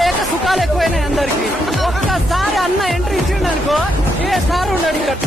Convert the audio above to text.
లేక సుఖాలు ఎక్కువైనాయి అందరికి. ఒక్కసారి అన్న ఎంట్రీ ఇచ్చిండు అనుకో ఏ సార్ ఉండడు ఇక్కడ.